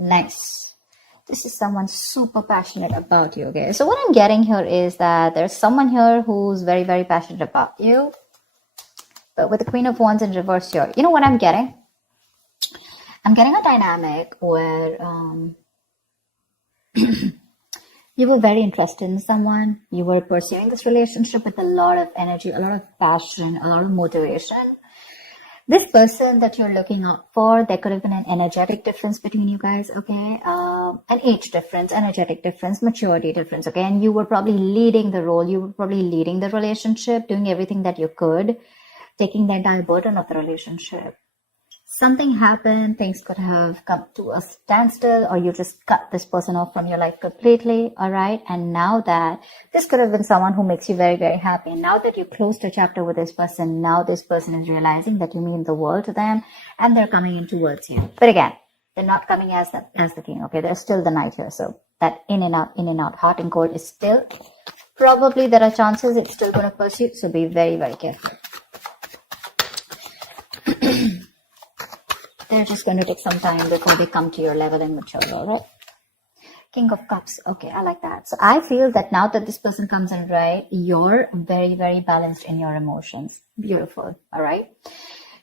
Nice. This is someone super passionate about you, okay? So what I'm getting here is that there's someone here who's very, very passionate about you. But with the Queen of Wands in reverse here, you know what I'm getting? I'm getting a dynamic where you were very interested in someone. You were pursuing this relationship with a lot of energy, a lot of passion, a lot of motivation. This person that you're looking out for, there could have been an energetic difference between you guys, okay? An age difference, energetic difference, maturity difference, okay? And you were probably leading the role. You were probably leading the relationship, doing everything that you could, taking the entire burden of the relationship. Something happened, things could have come to a standstill, or you just cut this person off from your life completely, all right? And now that this could have been someone who makes you very, very happy. And now that you closed a chapter with this person, now this person is realizing that you mean the world to them, and they're coming in towards you. But again, they're not coming as the king, okay? There's still the knight here. So that in and out, hot and cold is still, probably there are chances it's still going to pursue. So be very, very careful. They're just going to take some time before they come to your level and mature, all right? King of Cups. Okay, I like that. So I feel that now that this person comes in, right, you're very, very balanced in your emotions. Beautiful, all right?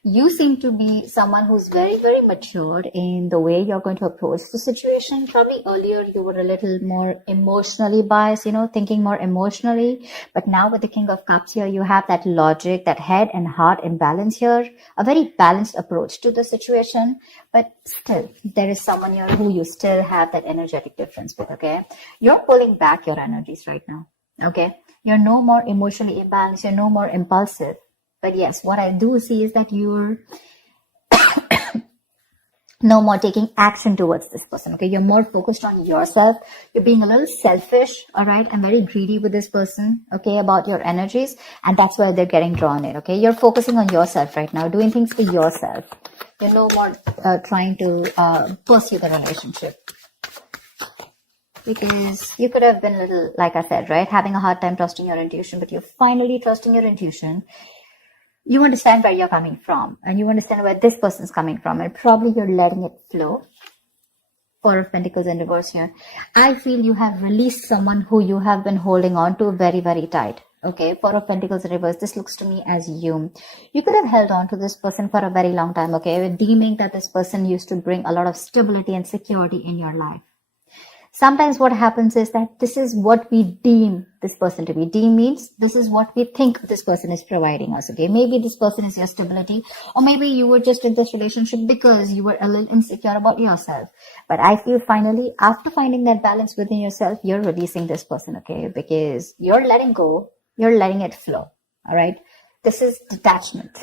You seem to be someone who's very, very matured in the way you're going to approach the situation. Probably earlier you were a little more emotionally biased, thinking more emotionally. But now with the King of Cups here, you have that logic, that head and heart in balance here. A very balanced approach to the situation. But still, there is someone here who you still have that energetic difference with, okay? You're pulling back your energies right now, okay? You're no more emotionally imbalanced. You're no more impulsive. But yes, what I do see is that you're no more taking action towards this person, okay? You're more focused on yourself. You're being a little selfish, all right? And very greedy with this person, okay, about your energies. And that's where they're getting drawn in, okay? You're focusing on yourself right now, doing things for yourself. You're no more trying to pursue the relationship. Because you could have been a little, like I said, right? Having a hard time trusting your intuition, but you're finally trusting your intuition. You understand where you're coming from, and you understand where this person's coming from, and probably you're letting it flow. Four of Pentacles in reverse here. I feel you have released someone who you have been holding on to very, very tight. Okay, Four of Pentacles in reverse. This looks to me as you. You could have held on to this person for a very long time, okay, deeming that this person used to bring a lot of stability and security in your life. Sometimes what happens is that this is what we deem this person to be. Deem means this is what we think this person is providing us, okay? Maybe this person is your stability, or maybe you were just in this relationship because you were a little insecure about yourself. But I feel finally, after finding that balance within yourself, you're releasing this person, okay? Because you're letting go, you're letting it flow, all right? This is detachment.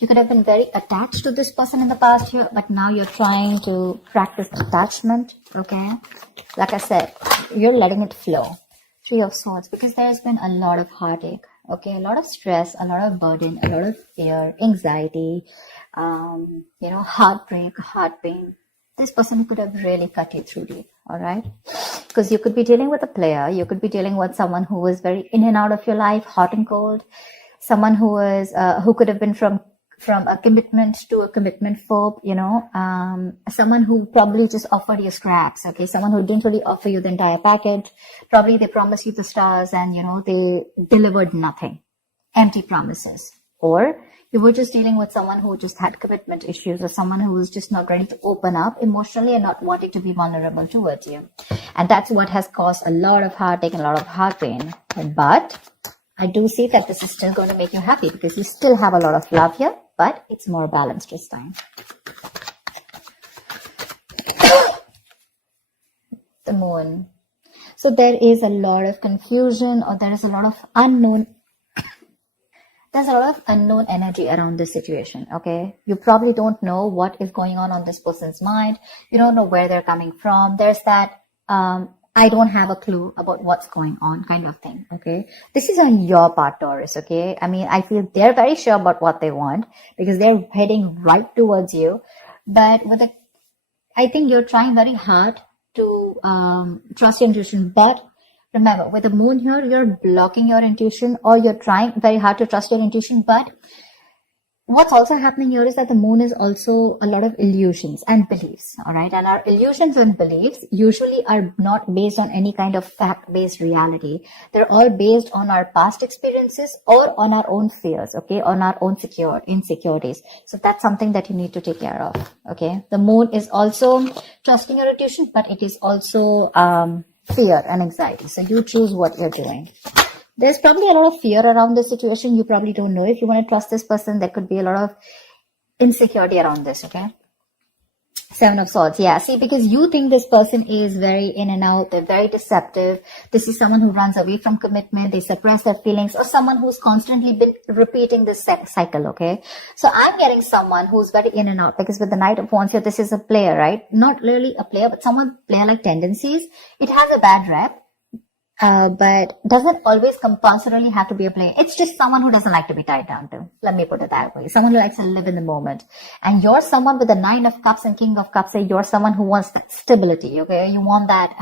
You could have been very attached to this person in the past here, but now you're trying to practice detachment, okay? Like I said, you're letting it flow. Three of Swords, because there's been a lot of heartache, okay? A lot of stress, a lot of burden, a lot of fear, anxiety, heartbreak, heart pain. This person could have really cut you through deep, all right? Because you could be dealing with a player. You could be dealing with someone who was very in and out of your life, hot and cold. Someone who could have been from a commitment to a commitment phobe, someone who probably just offered you scraps, okay? Someone who didn't really offer you the entire package. Probably they promised you the stars and, they delivered nothing. Empty promises. Or you were just dealing with someone who just had commitment issues, or someone who was just not ready to open up emotionally and not wanting to be vulnerable towards you. And that's what has caused a lot of heartache and a lot of heart pain. But I do see that this is still going to make you happy because you still have a lot of love here, but it's more balanced this time. The Moon. So there is a lot of confusion, or there is a lot of unknown. There's a lot of unknown energy around this situation, okay? You probably don't know what is going on this person's mind. You don't know where they're coming from. There's that, I don't have a clue about what's going on kind of thing, okay? This is on your part, Taurus, okay? I mean, I feel they're very sure about what they want because they're heading right towards you. But I think you're trying very hard to trust your intuition. But remember, with the Moon here, you're blocking your intuition, or you're trying very hard to trust your intuition, but what's also happening here is that the moon is also a lot of illusions and beliefs, all right? And our illusions and beliefs usually are not based on any kind of fact-based reality. They're all based on our past experiences or on our own fears, okay? On our own insecurities. So that's something that you need to take care of, okay? The moon is also trusting your intuition, but it is also fear and anxiety. So you choose what you're doing. There's probably a lot of fear around this situation. You probably don't know if you want to trust this person. There could be a lot of insecurity around this, okay? Seven of Swords, yeah. See, because you think this person is very in and out. They're very deceptive. This is someone who runs away from commitment. They suppress their feelings, or someone who's constantly been repeating this cycle, okay? So I'm getting someone who's very in and out, because with the Knight of Wands here, this is a player, right? Not really a player, but someone player-like tendencies. It has a bad rep. But doesn't always compulsorily have to be a player. It's just someone who doesn't like to be tied down to. Let me put it that way. Someone who likes to live in the moment. And you're someone with the Nine of Cups and King of Cups. Say you're someone who wants that stability, okay? You want that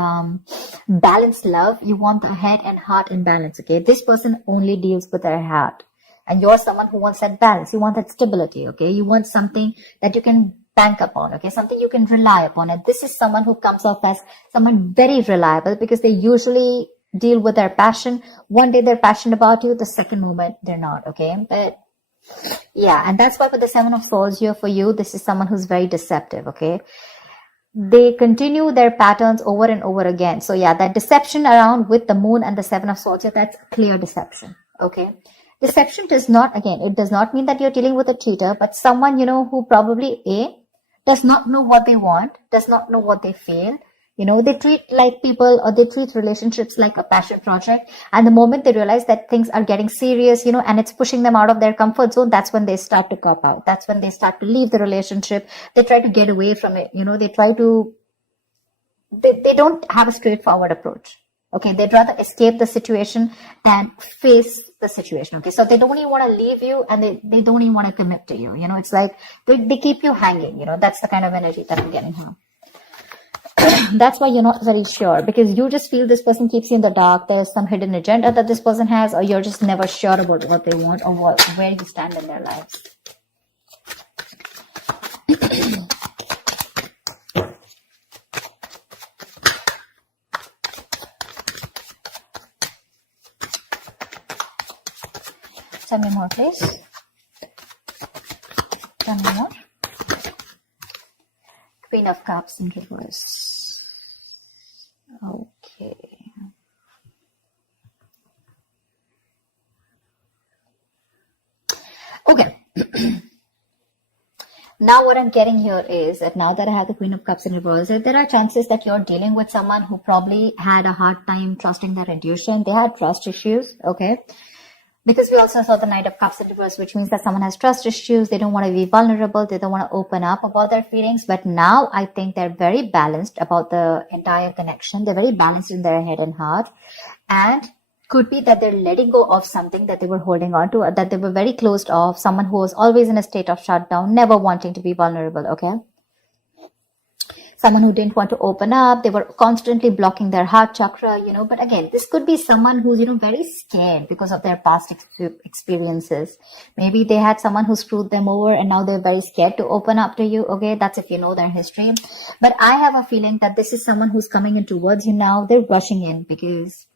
balanced love. You want the head and heart in balance, okay? This person only deals with their heart. And you're someone who wants that balance. You want that stability, okay? You want something that you can bank upon, okay? Something you can rely upon. And this is someone who comes off as someone very reliable, because they usually deal with their passion. One day they're passionate about you, the second moment they're not, okay? But yeah, and that's why with the Seven of Swords here for you, this is someone who's very deceptive, okay? They continue their patterns over and over again. So yeah, that deception around with the moon and the Seven of Swords here, that's clear deception, okay? Deception does not, again, it does not mean that you're dealing with a cheater, but someone, you know, who probably does not know what they want, does not know what they feel. You know, they treat like people, or they treat relationships like a passion project. And the moment they realize that things are getting serious, you know, and it's pushing them out of their comfort zone, that's when they start to cop out. That's when they start to leave the relationship. They try to get away from it. You know, they don't have a straightforward approach. Okay. They'd rather escape the situation than face the situation. Okay. So they don't even want to leave you, and they don't even want to commit to you. You know, it's like they keep you hanging. You know, that's the kind of energy that I'm getting here. That's why you're not very sure, because you just feel this person keeps you in the dark. There's some hidden agenda that this person has, or you're just never sure about what they want, or where you stand in their lives. Tell me more, please. Tell me more. Queen of Cups in reverse. Okay. Okay. Now what I'm getting here is that now that I have the Queen of Cups in reverse, there are chances that you're dealing with someone who probably had a hard time trusting their intuition. They had trust issues, okay? Because we also saw the Knight of Cups in reverse, which means that someone has trust issues. They don't want to be vulnerable. They don't want to open up about their feelings. But now I think they're very balanced about the entire connection. They're very balanced in their head and heart. And could be that they're letting go of something that they were holding on to, or that they were very closed off. Someone who was always in a state of shutdown, never wanting to be vulnerable, okay? Someone who didn't want to open up. They were constantly blocking their heart chakra, you know. But again, this could be someone who's, you know, very scared because of their past experiences. Maybe they had someone who screwed them over, and now they're very scared to open up to you. Okay, that's if you know their history. But I have a feeling that this is someone who's coming in towards you now. They're rushing in because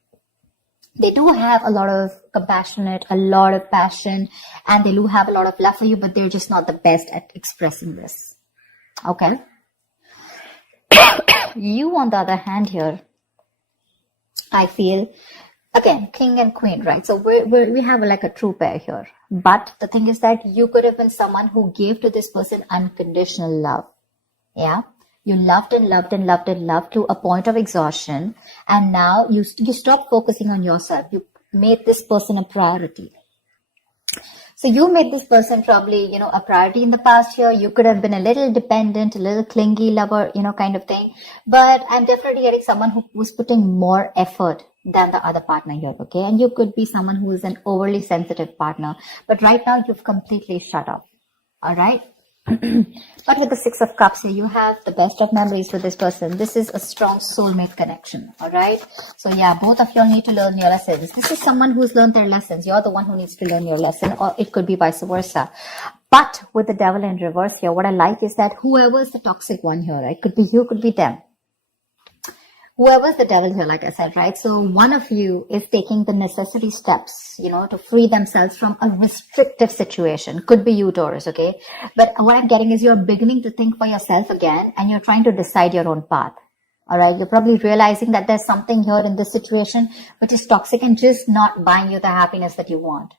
they do have a lot of compassionate, a lot of passion, and they do have a lot of love for you, but they're just not the best at expressing this. Okay. You, on the other hand here, I feel, again, king and queen, right? So we have like a true pair here. But the thing is that you could have been someone who gave to this person unconditional love. Yeah. You loved and loved and loved and loved to a point of exhaustion. And now you stop focusing on yourself. You made this person a priority. So you made this person probably, you know, a priority in the past year. You could have been a little dependent, a little clingy lover, you know, kind of thing. But I'm definitely getting someone who was putting more effort than the other partner here, okay? And you could be someone who is an overly sensitive partner. But right now, you've completely shut up, all right? But with the Six of Cups here, you have the best of memories with this person. This is a strong soulmate connection, all right? So yeah, both of you all need to learn your lessons. This is someone who's learned their lessons. You're the one who needs to learn your lesson, or it could be vice versa. But with the Devil in reverse here, what I like is that whoever is the toxic one here, it could be you, could be them. Whoever's the devil here, like I said, right? So one of you is taking the necessary steps, to free themselves from a restrictive situation. Could be you, Taurus, okay? But what I'm getting is you're beginning to think for yourself again, and you're trying to decide your own path. All right? You're probably realizing that there's something here in this situation which is toxic and just not buying you the happiness that you want.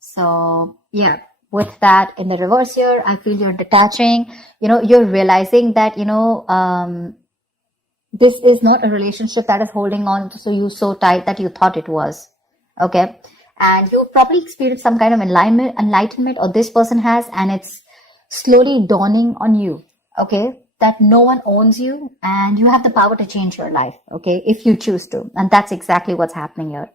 So, yeah. With that in the reverse here, I feel you're detaching. You're realizing that, this is not a relationship that is holding on to you so tight that you thought it was. Okay. And you probably experienced some kind of enlightenment, or this person has, and it's slowly dawning on you. Okay. That no one owns you and you have the power to change your life. Okay. If you choose to. And that's exactly what's happening here.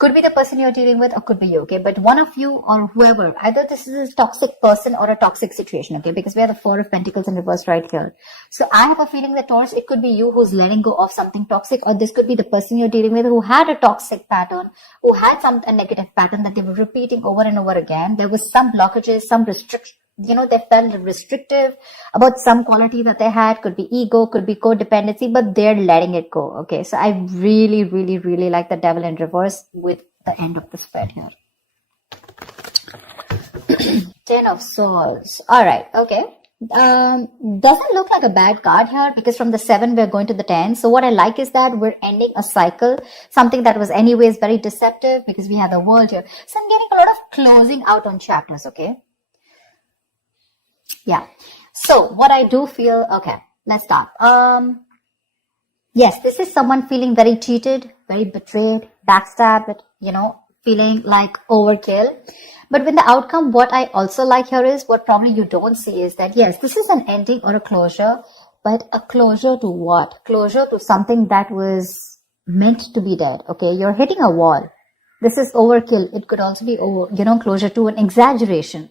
Could be the person you're dealing with, or could be you, okay? But one of you or whoever, either this is a toxic person or a toxic situation, okay? Because we have the Four of Pentacles in reverse right here. So I have a feeling that, Taurus, it could be you who's letting go of something toxic, or this could be the person you're dealing with who had a toxic pattern, who had a negative pattern that they were repeating over and over again. There was some blockages, some restriction. They felt restrictive about some quality that they had. Could be ego, could be codependency, but they're letting it go. Okay. So I really, really, really like the Devil in reverse with the end of the spread here. 10 of Swords. All right. Okay. Doesn't look like a bad card here, because from the 7 we're going to the 10. So what I like is that we're ending a cycle, something that was anyways very deceptive, because we have the World here. So I'm getting a lot of closing out on chapters. Okay. Yeah. So what I do feel, okay, let's start. Yes, this is someone feeling very cheated, very betrayed, backstabbed, feeling like overkill. But with the outcome, what I also like here is, what probably you don't see is that, yes, this is an ending or a closure, but a closure to what? Closure to something that was meant to be dead. Okay. You're hitting a wall. This is overkill. It could also be, closure to an exaggeration.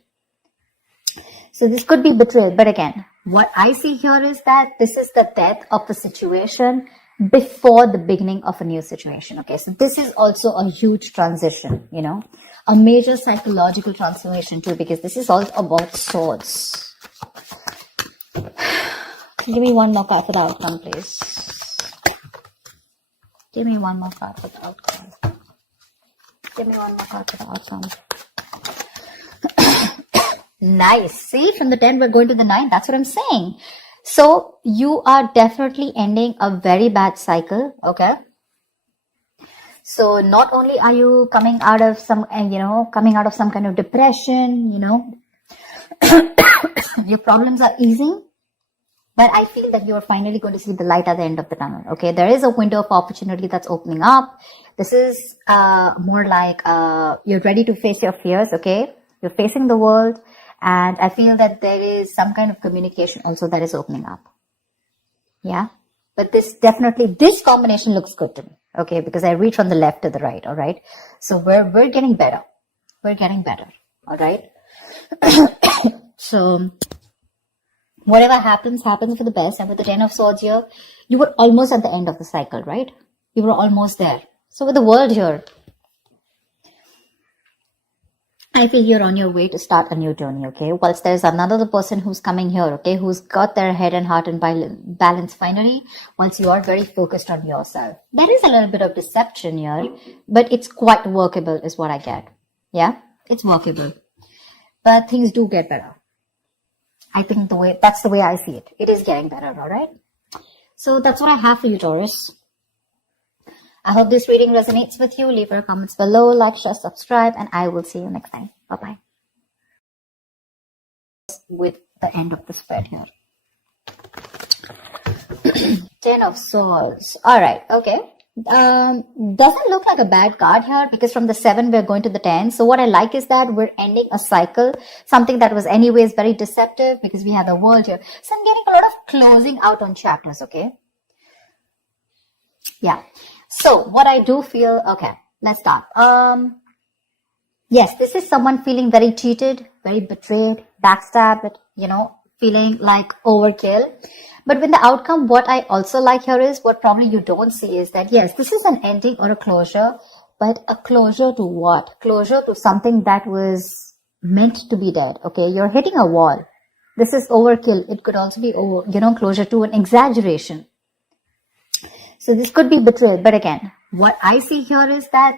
So this could be betrayal. But again, what I see here is that this is the death of a situation before the beginning of a new situation. Okay. So this is also a huge transition, a major psychological transformation too, because this is all about swords. Give me one more card for the outcome, please. Give me one more card for the outcome. Give me one more card for the outcome. Nice. See, from the 10, we're going to the 9. That's what I'm saying. So you are definitely ending a very bad cycle. Okay. So not only are you coming out of some kind of depression, your problems are easing, but I feel that you're finally going to see the light at the end of the tunnel. Okay. There is a window of opportunity that's opening up. This is, more like, you're ready to face your fears. Okay. You're facing the world. And I feel that there is some kind of communication also that is opening up. Yeah. But this combination looks good to me. Okay. Because I read from the left to the right. All right. So we're getting better. We're getting better. All right. So whatever happens for the best. And with the 10 of Swords here, you were almost at the end of the cycle, right? You were almost there. So with the World here, I feel you're on your way to start a new journey, okay? Whilst there's another person who's coming here, okay, who's got their head and heart in balance finally, once you are very focused on yourself. There is a little bit of deception here, but it's quite workable is what I get. Yeah, it's workable. But things do get better. I think that's the way I see it. It is getting better, all right? So that's what I have for you, Taurus. I hope this reading resonates with you. Leave your comments below, like, share, subscribe, and I will see you next time. Bye-bye. With the end of the spread here. 10 of Swords. All right. Okay. Doesn't look like a bad card here, because from the 7 we're going to the 10. So what I like is that we're ending a cycle, something that was anyways very deceptive, because we have the World here. So I'm getting a lot of closing out on chapters. Okay. Yeah. So what I do feel, okay, let's start. Yes, this is someone feeling very cheated, very betrayed, backstabbed, feeling like overkill. But when the outcome, what I also like here is, what probably you don't see is that, yes, this is an ending or a closure, but a closure to what? Closure to something that was meant to be dead. Okay, you're hitting a wall. This is overkill. It could also be, closure to an exaggeration. So this could be betrayal. But again, what I see here is that